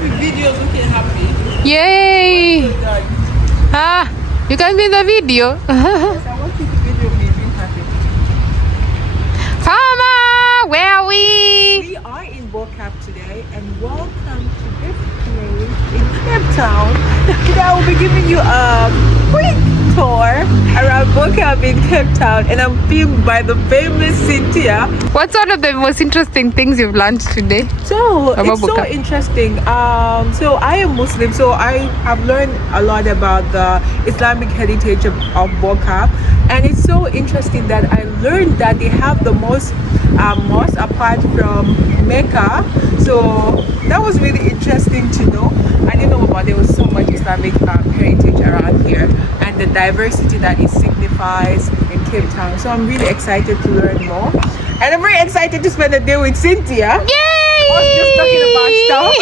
be videos looking happy. Yay! Oh my God. You can be in the video. Yes, I want you to video me being happy. Farmer, where are we? We are in Bo-Kaap today, and welcome to this place in Cape Town. Today I will be giving you a quick tour around Bo-Kaap in Cape Town, and I'm filmed by the famous Cynthia. What's one of the most interesting things you've learned today? So About it's so Bo-Kaap. interesting. So I am Muslim, so I have learned a lot about the Islamic heritage of Bo-Kaap, and it's so interesting that I learned that they have the most mosque apart from Mecca. So that was really interesting to know. I didn't know about there was so much Islamic heritage around here and the diversity that it signifies in Cape Town. So I'm really excited to learn more. And I'm very excited to spend the day with Cynthia. Yay! I was just talking about stuff.